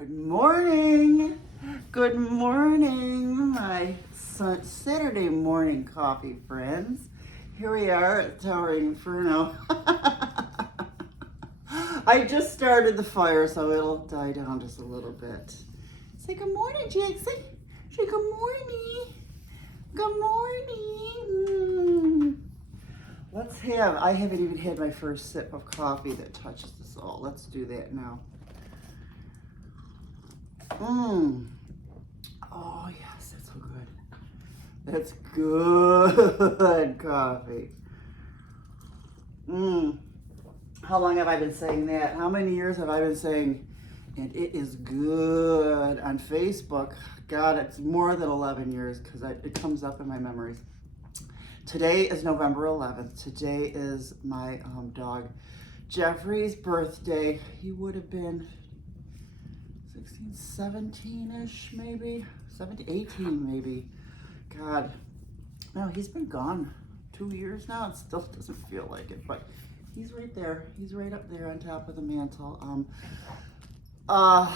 Good morning. Good morning, my Saturday morning coffee friends. Here we are at Towering Inferno. I just started the fire, so it'll die down just a little bit. Say good morning, Jackson. Say good morning. Good morning. I haven't even had my first sip of coffee that touches the soul. Let's do that now. Oh yes, that's so good. That's good coffee. How long have I been saying that? How many years have I been saying, and it is good on Facebook? God, it's more than 11 years because it comes up in my memories. Today is November 11th. Today is my dog Jeffrey's birthday. He would have been 16, 17-ish maybe, 17, 18 maybe. God, no, he's been gone 2 years now. It still doesn't feel like it, but he's right there. He's right up there on top of the mantle. I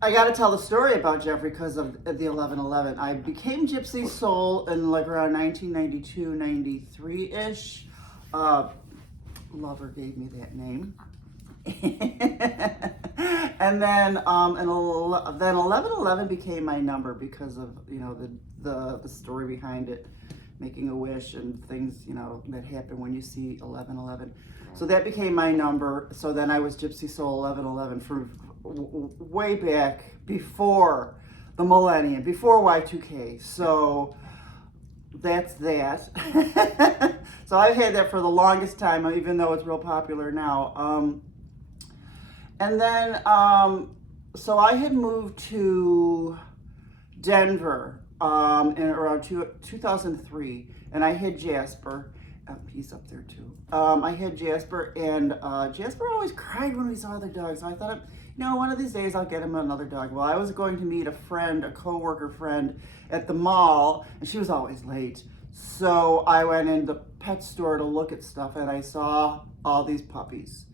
got to tell the story about Jeffrey because of the 11/11. I became Gypsy Soul in like around 1992, 93-ish. Lover gave me that name. And then 11/11 became my number because of, you know, the story behind it, making a wish and things, you know, that happen when you see 11/11. So that became my number. So then I was Gypsy Soul 11/11 for way back before the millennium, before Y2K. So that's that. So I've had that for the longest time, even though it's real popular now. And then, so I had moved to Denver in around 2003, and I had Jasper. He's up there too. I had Jasper, and Jasper always cried when we saw other dogs. So I thought, you know, one of these days I'll get him another dog. Well, I was going to meet a friend, a coworker friend, at the mall, and she was always late. So I went in the pet store to look at stuff, and I saw all these puppies,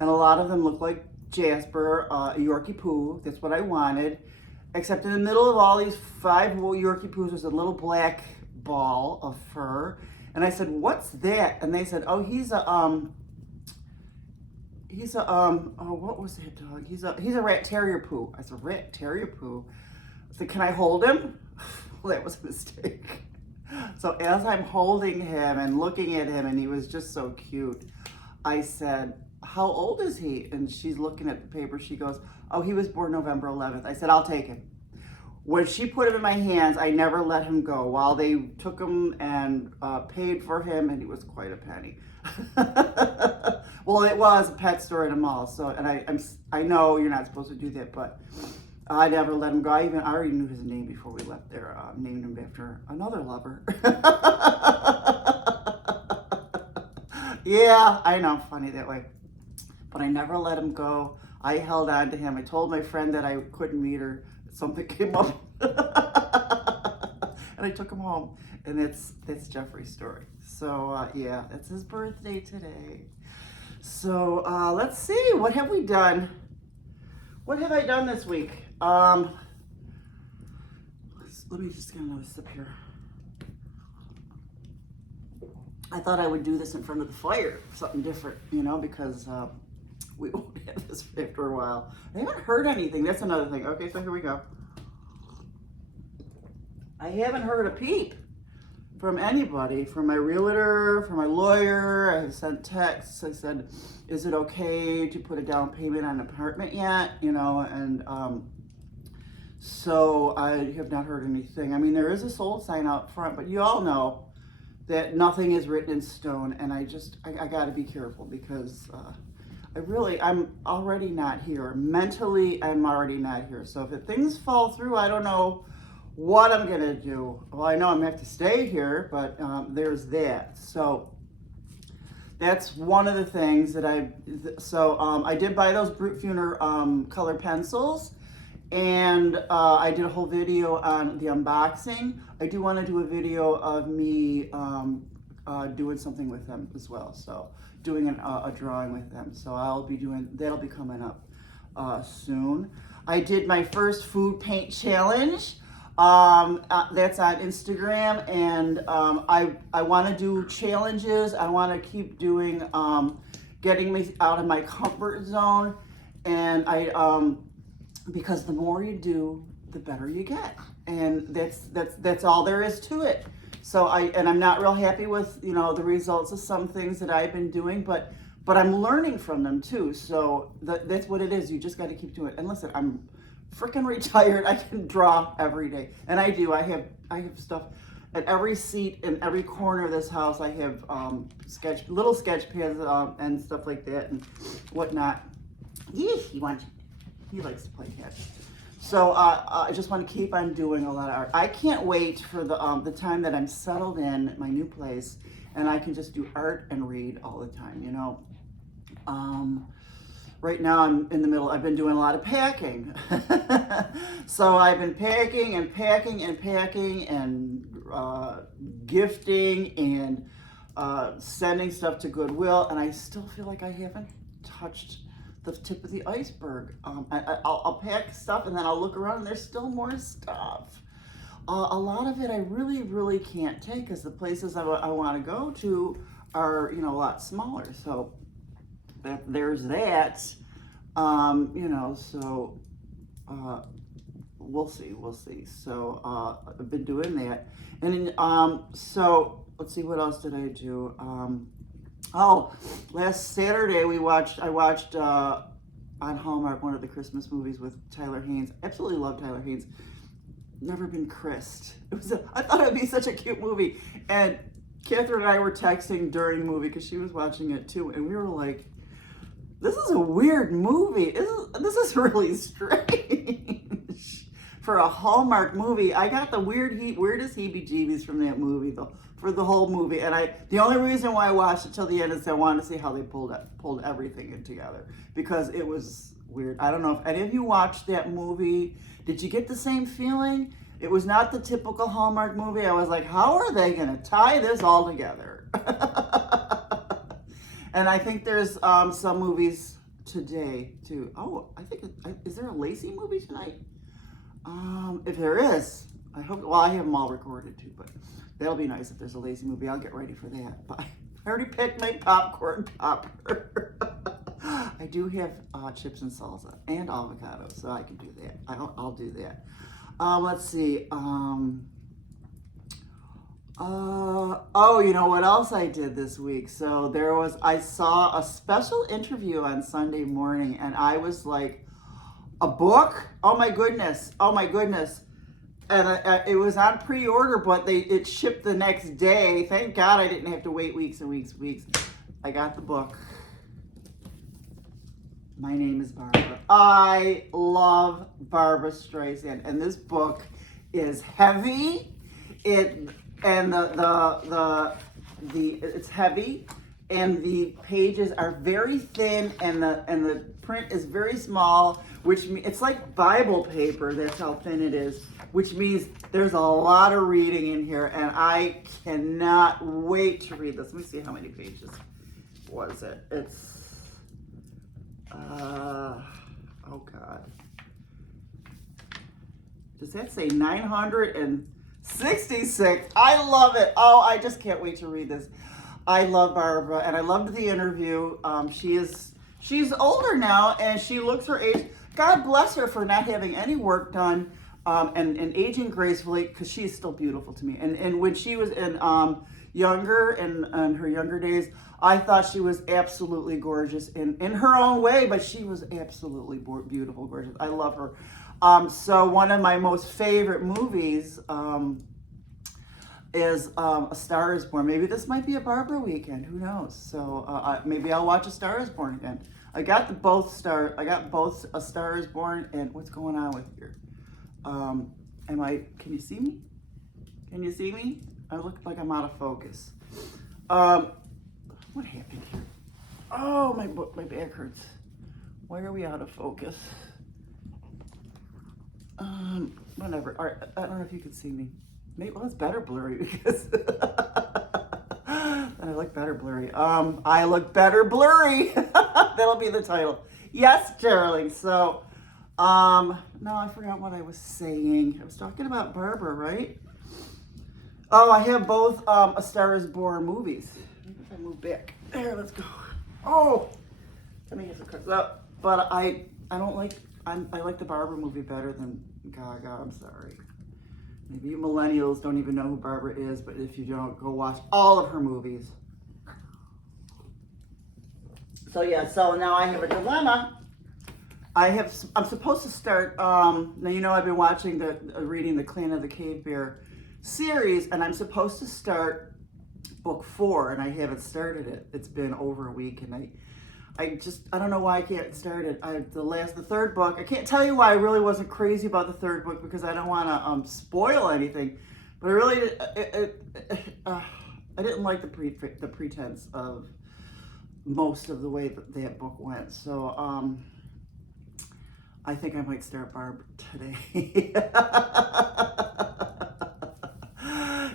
and a lot of them looked like Jasper, a Yorkie poo. That's what I wanted. Except in the middle of all these 5 Yorkie poos was a little black ball of fur. And I said, "What's that?" And they said, "Oh, he's a what was that dog? He's a rat terrier poo." I said, "Rat terrier poo?" I said, "Can I hold him?" Well, that was a mistake. So as I'm holding him and looking at him, and he was just so cute, I said, "How old is he?" And she's looking at the paper. She goes, "Oh, he was born November 11th. I said, "I'll take him." When she put him in my hands, I never let him go. While they took him and paid for him, and he was quite a penny. Well, it was a pet store at a mall. So, and I know you're not supposed to do that, but I never let him go. I already knew his name before we left there. Named him after another lover. Yeah, I know, funny that way. But I never let him go. I held on to him. I told my friend that I couldn't meet her. Something came up. And I took him home. And that's Jeffrey's story. So yeah, it's his birthday today. So let's see, what have we done? What have I done this week? Let me just get another sip here. I thought I would do this in front of the fire, something different, you know, because we won't have this after a while. I haven't heard anything. That's another thing. Okay, so here we go. I haven't heard a peep from anybody, from my realtor, from my lawyer. I have sent texts. I said, "Is it okay to put a down payment on an apartment yet?" You know, and so I have not heard anything. I mean, there is a sold sign out front, but you all know that nothing is written in stone, and I got to be careful because I'm already not here. Mentally, I'm already not here. So if things fall through, I don't know what I'm going to do. Well, I know I'm going to have to stay here, but there's that. So that's one of the things that I did buy those Brute Funer color pencils, and I did a whole video on the unboxing. I do want to do a video of me doing something with them as well. So doing a drawing with them. So that'll be coming up. soon. I did my first food paint challenge. That's on Instagram, and I want to do challenges. I want to keep doing, getting me out of my comfort zone, and because the more you do, the better you get, and that's all there is to it. So I'm not real happy with the results of some things that I've been doing, but I'm learning from them too. So that's what it is. You just got to keep doing it. And listen, I'm freaking retired. I can draw every day, and I do. I have stuff at every seat in every corner of this house. I have little sketch pads and stuff like that and whatnot. He likes to play catch. So I just want to keep on doing a lot of art. I can't wait for the time that I'm settled in at my new place and I can just do art and read all the time. Right now I'm in the middle. I've been doing a lot of packing. So I've been packing and gifting and sending stuff to Goodwill, and I still feel like I haven't touched the tip of the iceberg. I'll pack stuff and then I'll look around and there's still more stuff. A lot of it I really can't take because the places I want to go to are a lot smaller. So there's that. So we'll see. So I've been doing that, and so let's see, what else did I do? Last Saturday I watched on Hallmark one of the Christmas movies with Tyler Haynes. Absolutely love Tyler Haynes. Never Been Kissed. I thought it would be such a cute movie. And Catherine and I were texting during the movie because she was watching it too, and we were like, "This is a weird movie. This is really strange for a Hallmark movie." I got the weirdest heebie-jeebies from that movie, for the whole movie. And the only reason why I watched it till the end is I wanted to see how they pulled everything in together, because it was weird. I don't know if any of you watched that movie. Did you get the same feeling? It was not the typical Hallmark movie. I was like, how are they going to tie this all together? And I think there's some movies today too. Oh, is there a Lacey movie tonight? If there is, I hope. Well, I have them all recorded too, but that'll be nice if there's a Lacey movie. I'll get ready for that. But I already picked my popcorn popper. I do have chips and salsa and avocado, so I can do that. I'll do that. Let's see. You know what else I did this week? So I saw a special interview on Sunday morning, and I was like, a book? Oh my goodness. And it was on pre-order, but it shipped the next day. Thank God I didn't have to wait weeks and weeks. I got the book. My Name is Barbara. I love Barbara Streisand, and this book is heavy. It's heavy, and the pages are very thin, and the print is very small, which means it's like Bible paper. That's how thin it is, which means there's a lot of reading in here, and I cannot wait to read this. Let me see how many pages was it. It's oh God. Does that say 966? I love it. Oh, I just can't wait to read this. I love Barbara, and I loved the interview. She's older now, and she looks her age. God bless her for not having any work done, and aging gracefully, because she is still beautiful to me. And when she was in younger, in her younger days, I thought she was absolutely gorgeous in her own way, but she was absolutely beautiful, gorgeous. I love her. So one of my most favorite movies is A Star Is Born. Maybe this might be a Barbara weekend. Who knows? So maybe I'll watch A Star Is Born again. I got both A Star Is Born and What's Going On with Here. Can you see me? Can you see me? I look like I'm out of focus. What happened here? Oh, my back hurts. Why are we out of focus? Whatever. All right, I don't know if you can see me. Maybe, well, it's better blurry because I look better blurry. I look better blurry. That'll be the title. Yes, darling. So, no, I forgot what I was saying. I was talking about Barbara, right? Oh, I have both A Star Is Born movies. Maybe if I move back. There, let's go. Oh, let me get some cuts up. But I don't like, I like the Barbara movie better than Gaga. I'm sorry. Maybe you millennials don't even know who Barbara is, but if you don't, go watch all of her movies. So yeah, so now I have a dilemma. I'm supposed to start, now you know I've been watching reading the Clan of the Cave Bear series, and I'm supposed to start book 4, and I haven't started it. It's been over a week, and I don't know why I can't start it. The third book, I can't tell you why I really wasn't crazy about the third book because I don't want to spoil anything, but I really, I didn't like the pretense of most of the way that book went. So, I think I might start Barb today.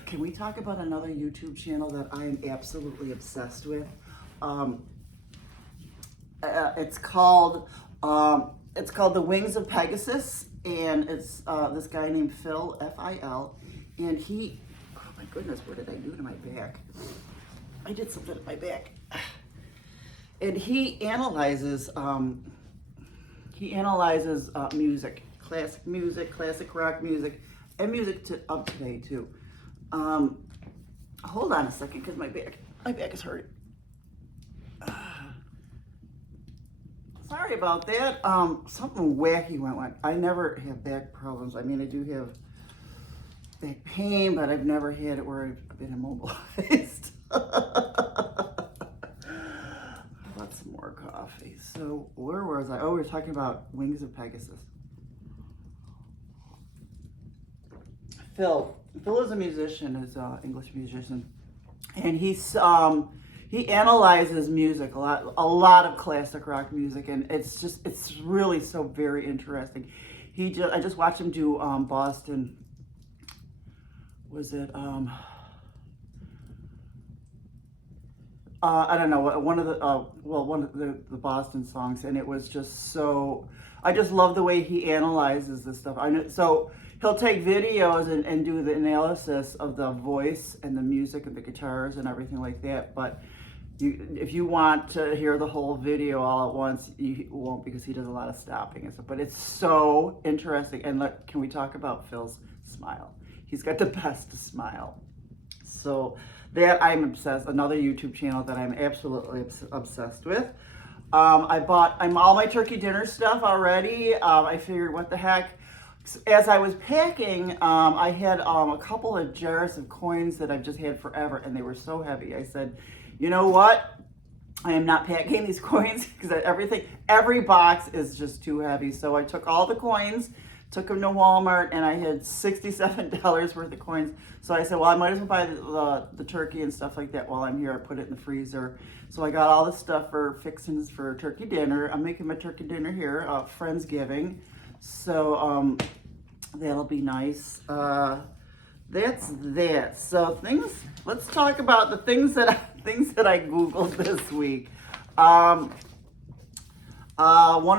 Can we talk about another YouTube channel that I am absolutely obsessed with? It's called The Wings of Pegasus, and it's this guy named Phil, F-I-L, and he, oh my goodness, what did I do to my back? I did something to my back. And he analyzes music, classic rock music, and music up today too. Hold on a second, because my back is hurting. Sorry about that. Something wacky went. I never have back problems. I mean, I do have back pain, but I've never had it where I've been immobilized. Some more coffee. So where was I? Oh, we were talking about Wings of Pegasus. Phil is a musician, is an English musician, and he analyzes music a lot of classic rock music, and it's really so very interesting. I just watched him do Boston. Was it I don't know, one of the Boston songs, and it was just so, I just love the way he analyzes this stuff. So he'll take videos and do the analysis of the voice and the music and the guitars and everything like that, but if you want to hear the whole video all at once, you won't, because he does a lot of stopping and stuff, but it's so interesting. And can we talk about Phil's smile? He's got the best smile. So that I'm obsessed, another YouTube channel that I'm absolutely obsessed with. I'm all my turkey dinner stuff already. I figured, what the heck. As I was packing, I had a couple of jars of coins that I've just had forever, and they were so heavy. I said, you know what? I am not packing these coins because every box is just too heavy. So I took all the coins, took them to Walmart, and I had $67 worth of coins. So I said, well, I might as well buy the turkey and stuff like that while I'm here. I put it in the freezer. So I got all this stuff for fixings for turkey dinner. I'm making my turkey dinner here, Friendsgiving. So that'll be nice. That's that. So let's talk about the things that I Googled this week. One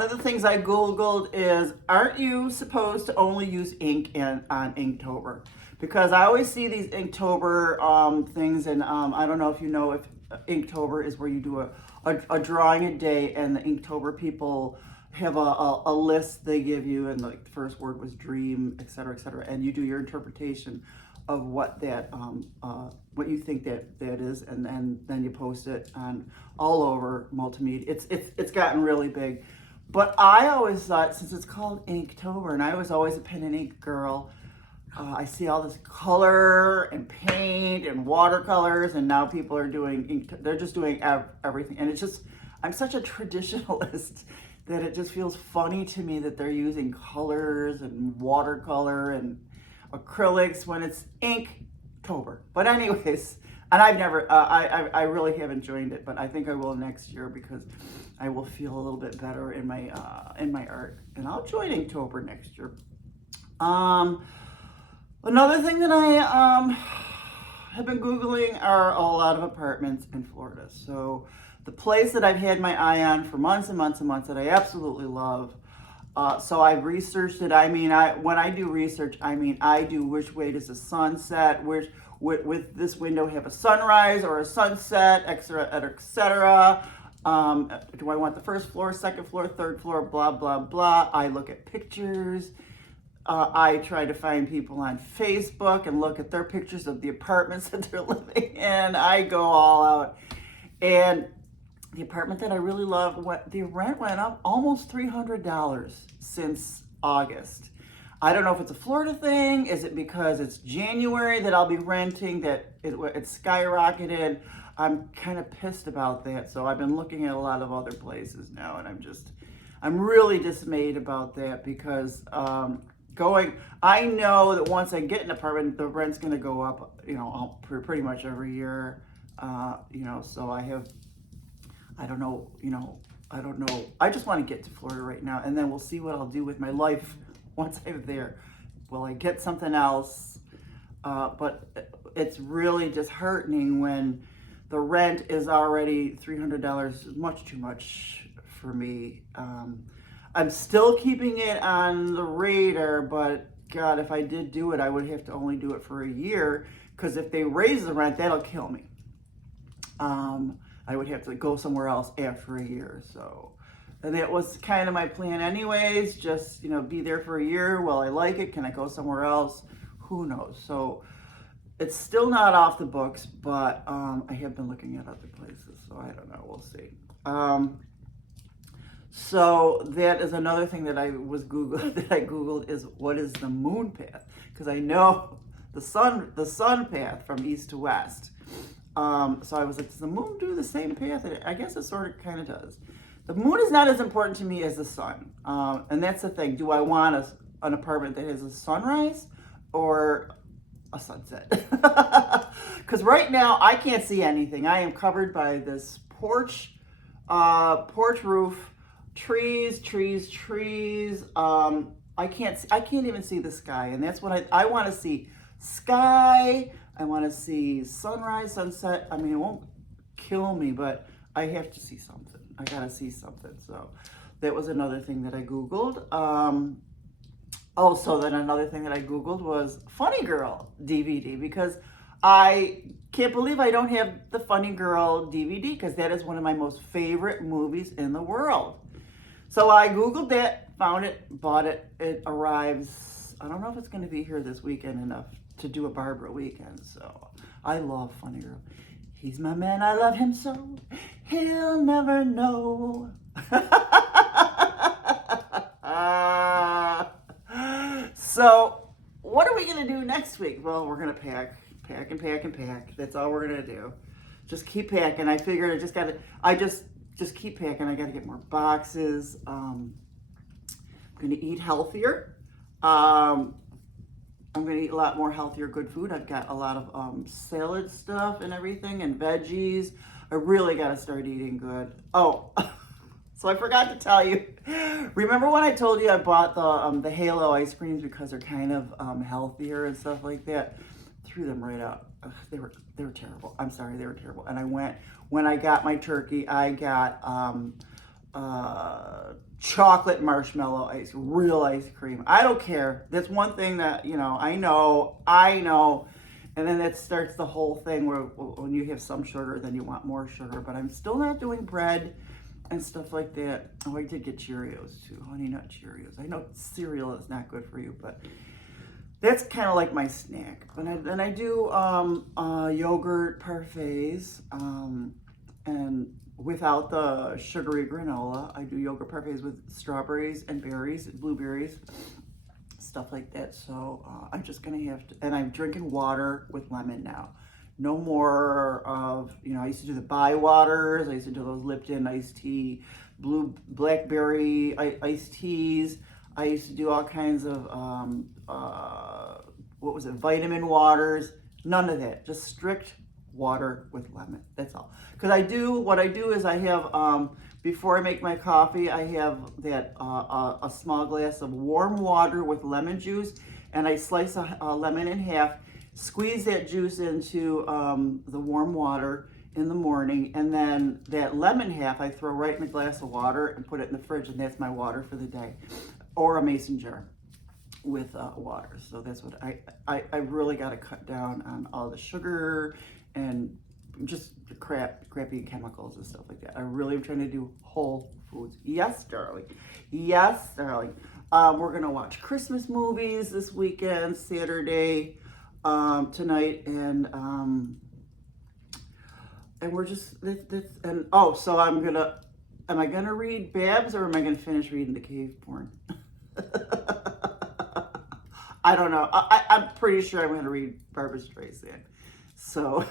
of the things I Googled is, aren't you supposed to only use ink on Inktober? Because I always see these Inktober things, and I don't know if you know, if Inktober is where you do a drawing a day, and the Inktober people have a list they give you, and like the first word was dream, etc., and you do your interpretation of what that what you think that is, and then you post it on all over multimedia. It's gotten really big, but I always thought, since it's called Inktober, and I was always a pen and ink girl, I see all this color and paint and watercolors, and now people are doing ink. They're just doing everything, and it's just, I'm such a traditionalist that it just feels funny to me that they're using colors and watercolor and acrylics when it's Inktober. But anyways, and I've never, I really haven't joined it, but I think I will next year, because I will feel a little bit better in my art, and I'll join Inktober next year. Another thing that I have been Googling are a lot of apartments in Florida. So the place that I've had my eye on for months and months and months that I absolutely love. So I've researched it. I mean, when I do research, I mean, I do which way does the sun set, with this window have a sunrise or a sunset, et cetera, et cetera. Do I want the first floor, second floor, third floor, blah, blah, blah. I look at pictures. I try to find people on Facebook and look at their pictures of the apartments that they're living in. I go all out. And the apartment that I really love, the rent went up almost $300 since August. I don't know if it's a Florida thing. Is it because it's January that I'll be renting that it's skyrocketed? I'm kind of pissed about that. So I've been looking at a lot of other places now, and I'm really dismayed about that because I know that once I get an apartment, the rent's going to go up, pretty much every year. So I don't know. I just want to get to Florida right now, and then we'll see what I'll do with my life once I'm there. Will I get something else? But it's really disheartening when the rent is already $300, much too much for me. I'm still keeping it on the radar, but God, if I did do it, I would have to only do it for a year, because if they raise the rent, that'll kill me. I would have to go somewhere else after a year. So, and that was kind of my plan anyways, just, be there for a year. Well, I like it. Can I go somewhere else? Who knows? So it's still not off the books, but I have been looking at other places. So I don't know. We'll see. So that is another thing that I Googled is what is the moon path? Because I know the sun path from east to west. So I was like, does the moon do the same path? And I guess it sort of kind of does. The moon is not as important to me as the sun. And that's the thing. Do I want an apartment that has a sunrise or a sunset? Because right now I can't see anything. I am covered by this porch roof, trees. I can't even see the sky. And that's what I want to see. Sky. I want to see sunrise, sunset. I mean, it won't kill me, but I have to see something. I got to see something. So that was another thing that I Googled. So then another thing that I Googled was Funny Girl DVD, because I can't believe I don't have the Funny Girl DVD, because that is one of my most favorite movies in the world. So I Googled that, found it, bought it. It arrives, I don't know if it's going to be here this weekend enough to do a Barbara weekend. So I love Funny Girl. He's my man, I love him so, he'll never know. So what are we gonna do next week? Well, we're gonna pack. That's all we're gonna do. Just keep packing. I figured I just keep packing. I gotta get more boxes. I'm gonna eat healthier. I'm going to eat a lot more healthier, good food. I've got a lot of salad stuff and everything and veggies. I really got to start eating good. Oh, so I forgot to tell you. Remember when I told you I bought the Halo ice creams because they're kind of healthier and stuff like that? Threw them right out. Ugh, they were terrible. I'm sorry, they were terrible. And when I got my turkey, I got chocolate marshmallow real ice cream. I don't care. That's one thing that, I know. And then that starts the whole thing where when you have some sugar, then you want more sugar. But I'm still not doing bread and stuff like that. Oh, I did get Cheerios too. Honey Nut Cheerios. I know cereal is not good for you, but that's kind of like my snack. But then I do yogurt parfaits, and without the sugary granola. I do yogurt parfaits with strawberries and berries, blueberries, stuff like that. So I'm just gonna have to, and I'm drinking water with lemon now. No more of, I used to do the Bai waters. I used to do those Lipton iced tea, blackberry iced teas. I used to do all kinds of, vitamin waters. None of that, just strict water with lemon. That's all. Because what I do is I have, before I make my coffee, I have that a small glass of warm water with lemon juice, and I slice a lemon in half, squeeze that juice into the warm water, in the morning, and then that lemon half I throw right in a glass of water and put it in the fridge, and that's my water for the day, or a mason jar with water. So that's what I really got to cut down on all the sugar and just crappy chemicals and stuff like that. I really am trying to do whole foods. Yes, darling. Yes, darling. We're gonna watch Christmas movies this weekend, Saturday, tonight, and we're just and oh, so am I gonna read Babs, or am I gonna finish reading the cave porn? I don't know. I'm pretty sure I'm gonna read Barbra Streisand. So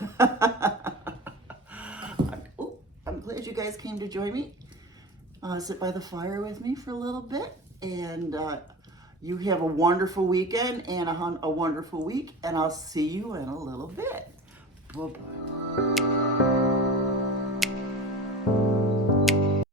I'm glad you guys came to join me. Sit by the fire with me for a little bit, and you have a wonderful weekend and a wonderful week, and I'll see you in a little bit. Bye-bye.